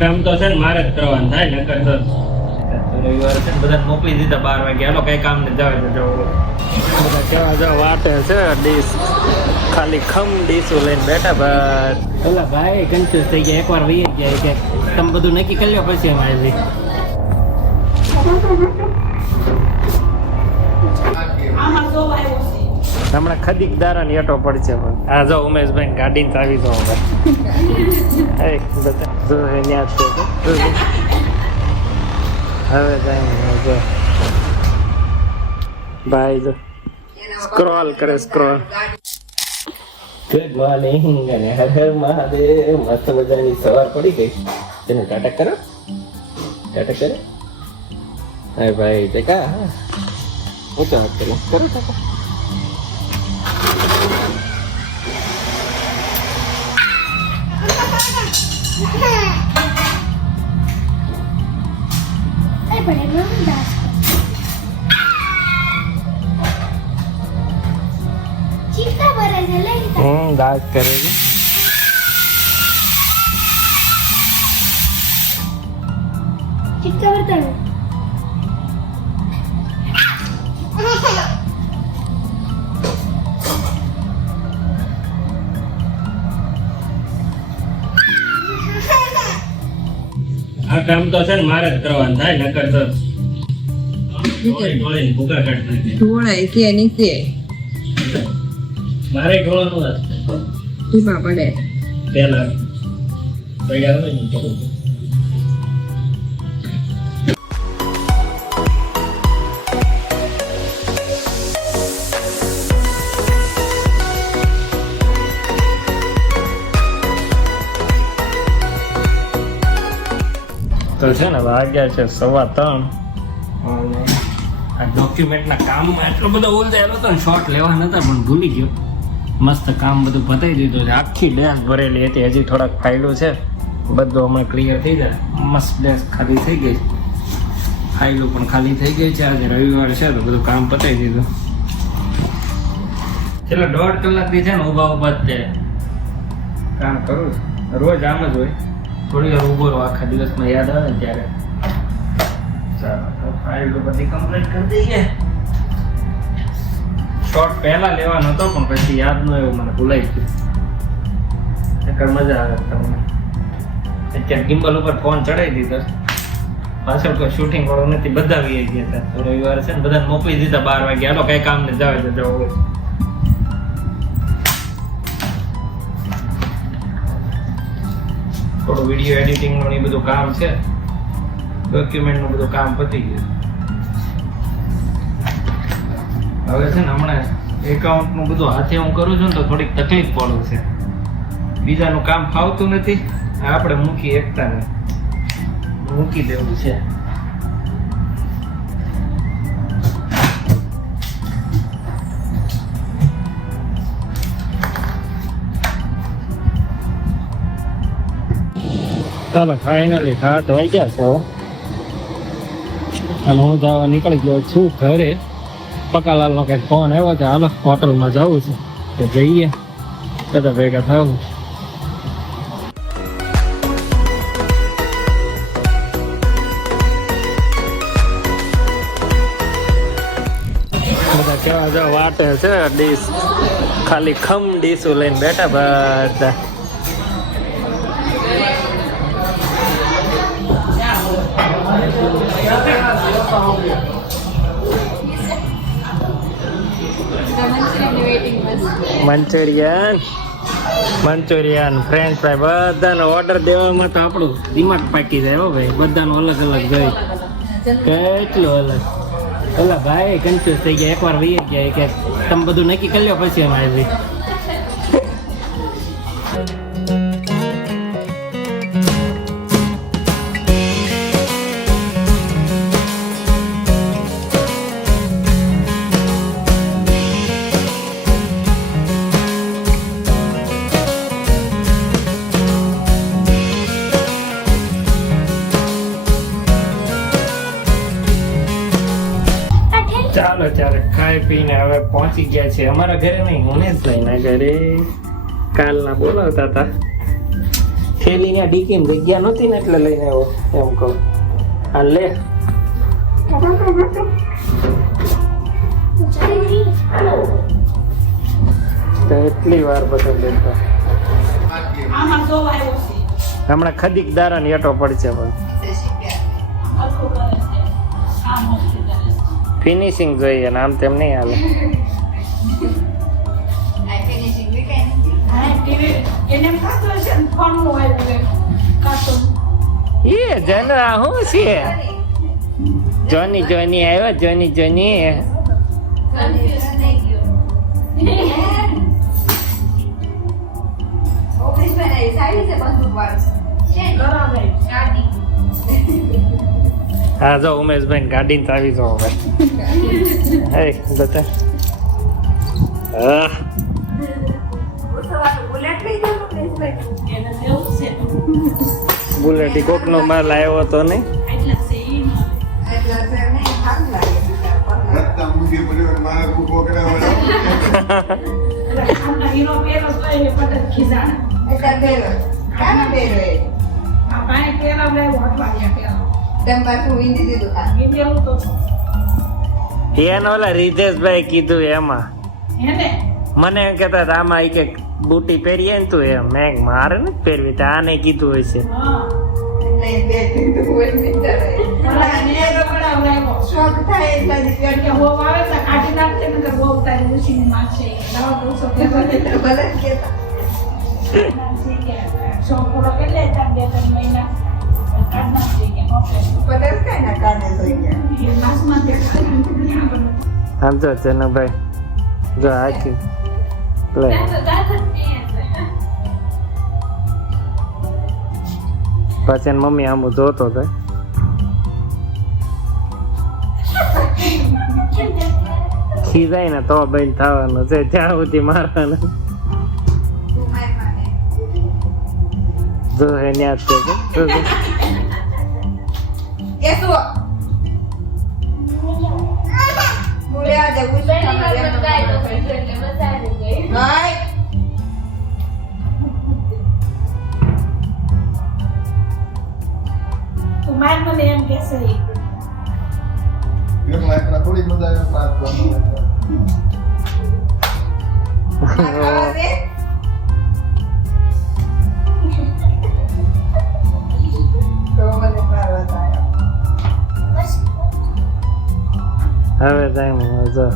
કામ તો છે ને મારે જ કરવાનું થાય નકર તો રવિવારે છે ને બધાને મોકલી દીધા બાર વાગે. હાલો કઈ કામ ને જાવ તો જવું બધા કેવા જો છે ડીશ ખાલી ખમ ડીશો લઈને બેઠા બસ. પેલા ભાઈ કન્ફ્યુઝ થઈ ગયા એકવાર વહી ગયા કે તમે બધું નક્કી કરી લો પછી અમે આવી. હમણાં ખદીક દારા ની અટો પડશે પણ આ જો ઉમેશભાઈ ગાડી ચાવી દો હવે. હવે જાય જો. ભાઈ જો સ્ક્રોલ કરે સ્ક્રોલ ગુડ મોર્નિંગ અને હર હર મહાદેવ મસ્ત મજાની સવાર પડી ગઈ. તેને ટાટા કરો. ટાટા કરો. હા ભાઈ ટેકા ઊંચા હાથ કરો. કરો ટાટા. હમ દાંત કરે છે. ચીકતા ભરતા કામ તો છે ને મારે જ કરવાનું થાય નકર તો ઢોળી ઢોળીને ભૂકા કાઢી નાખે. ઢોળાય કે મારે ઢોળવાનું જ પડે. પેલા પડ્યા હોય ને તો છે ને વાગ્યા છે સવા ત્રણ. આ ડોક્યુમેન્ટના કામમાં એટલો બધો ઉલઝાયેલો હતો ને શોર્ટ લેવા નતા, પણ ભૂલી ગયો. મસ્ત કામ બધું પતાવી દીધું છે. આખી ડેસ્ક ભરેલી હતી, હજી થોડાક ફાઇલો છે. બધું હમણાં ક્લિયર થઈ જાય. મસ્ત ડેસ્ક ખાલી થઈ ગઈ ફાઇલો પણ ખાલી થઈ ગઈ છે. આજે રવિવાર છે, તો બધું કામ પતાવી દીધું. છેલ્લા દોઢ કલાકથી છે ને ઊભા ઊભા જ કામ કરું રોજ આમ જ હોય. થોડી વાર ઊભો રહો, આખા દિવસમાં યાદ આવે ને ત્યારે. ચાલો, તો ફાઇલો બધી કમ્પ્લીટ કરી દઈએ. શોર્ટ પહેલા લેવાનો હતો, પણ પછી યાદ ન એવું મને ભૂલાઈ ગયું. નકર મજા આવે તમને. અત્યારે ગિમ્બલ ઉપર ફોન ચડાવી દીધો. પાછળ કોઈ શૂટિંગ વાળું નથી, બધા વી ગયા હતા. તો રવિવારે છે ને, બધાને મોકલી દીધા બાર વાગે હાલો, કઈ કામ ને જાવ તો જવું હોય થોડું વીડિયો એડિટિંગનું એ બધું કામ છે. ડોક્યુમેન્ટનું બધું કામ પતી ગયું. હવે છે ને હમણાં એકાઉન્ટનું બધું હાથે હું કરું છું ને તો થોડીક તકલીફ પડું છે. બીજાનું કામ ફાવતું નથી. આપણે મૂકી એકતા ને મૂકી દેવું છે. ચાલો ફાઇનલી સાત વાગ્યા છે. અને હું જવા નીકળી ગયો છું ઘરે. પકાલાલ નો કંઈક ફોન આવ્યો છે, હાલો હોટલમાં જવું છે. તો જઈએ. બધા ભેગા થવું. બધા કેવા જો વાટે છે, ડીશ. ખાલી ખમ ડીશું લઈને બેઠા બધા. મંચુરિયન. મંચુરિયન ફ્રેન્ચ ફ્રાય બધાનો ઓર્ડર દેવામાં તો આપણું દિમાગ પાકી જાય હો ભાઈ. બધાનો અલગ અલગ જોઈ. કેટલું અલગ. ઓલા ભાઈ કન્ફ્યુઝ થઈ ગયા. એકવાર વહી ગયા. કે, તમે બધું નક્કી કરી લો પછી અમે આવી. ચાલો ત્યારે ખાઈ પીને હવે પહોંચી ગયા છે અમારા ઘરે નહીં લઈને ઘરે. કાલના બોલાવતા હતા. થેલી ને ડીકી જગ્યા નહોતી ને એટલે લઈને આવ્યો એમ કહું. હા, લે. એટલી વાર બધા લેતા. હમણાં ખદીક દારા ની એટો પડશે પણ ફિનિશિંગ જોઈએ ને આમ તેમ નહીં હાલે. એ જનરા શું છે જોની જોની આવ્યો જોની જોની હા જો ઉમેશભાઈ ગાડી ને ચાવી જો હવે હે બતા હા બુલેટ કોક નો માલ આવ્યો હતો ને રસ્તા મૂકી પડ્યો મારા હું તો એનો ઓલા રીતેશભાઈ કીધું એમાં. મને એમ કહેતા હતા, આમાં ઈ કે બુટી પહેરીએ ને તું એમ. મેં મારે ને પહેરવી તો આને કીધું હશે છે. થાય એટલા ભલે કેતા. પટેલ આમ જો ચનુભાઈ જો આખી લે. પછી મમ્મી આમ જોતો હતો. ખીજાય ને તો બેન થવાનું છે ત્યાં સુધી મારવાનું. જો માર માને. જો. હે ન્યા જ છે જો, જો, જો. કે શું બોલ્યા દે ગુસ્સા ભાઈ. એમ કેસે એકલા એકલા થોડી મજા આવે પાંચ જણ ખાવા ¿Acabas તો હવે ટાઈમ જો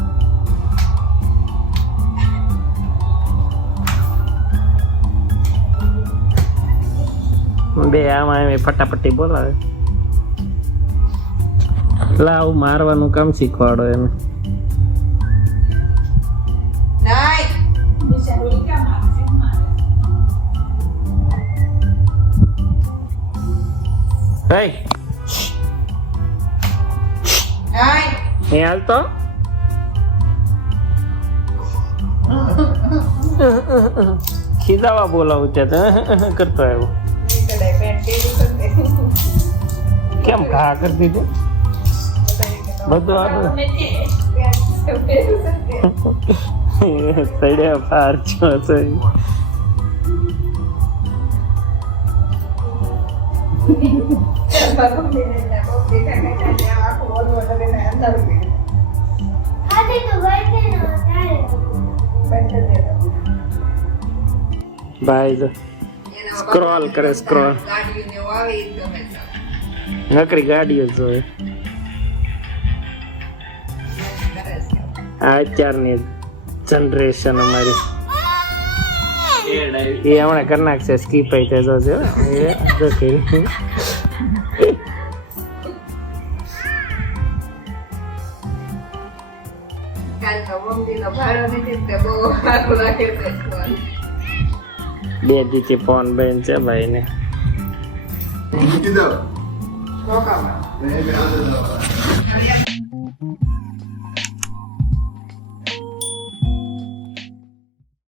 બે આમાં એમ ફટાફટી બોલાવે લાવ મારવાનું કામ શીખવાડો એને નાઈ હે નાઈ એ હાલ તો ખીજાવા બોલાવું છે કરતો આવ્યો કેમ ઘા કરી દીધું બધું તે સડ્યા પાર છો ભાઈ Scroll કરે, સ્ક્રોલ નકરી ગાડીઓ જોવે. આ અત્યારની જનરેશન અમારી. એ હમણાં કરી નાખશે સ્કીપ થઈ તે જો છે એ કરી. બે દીથી ફોન બેન છે ભાઈ ને મૂકી દો.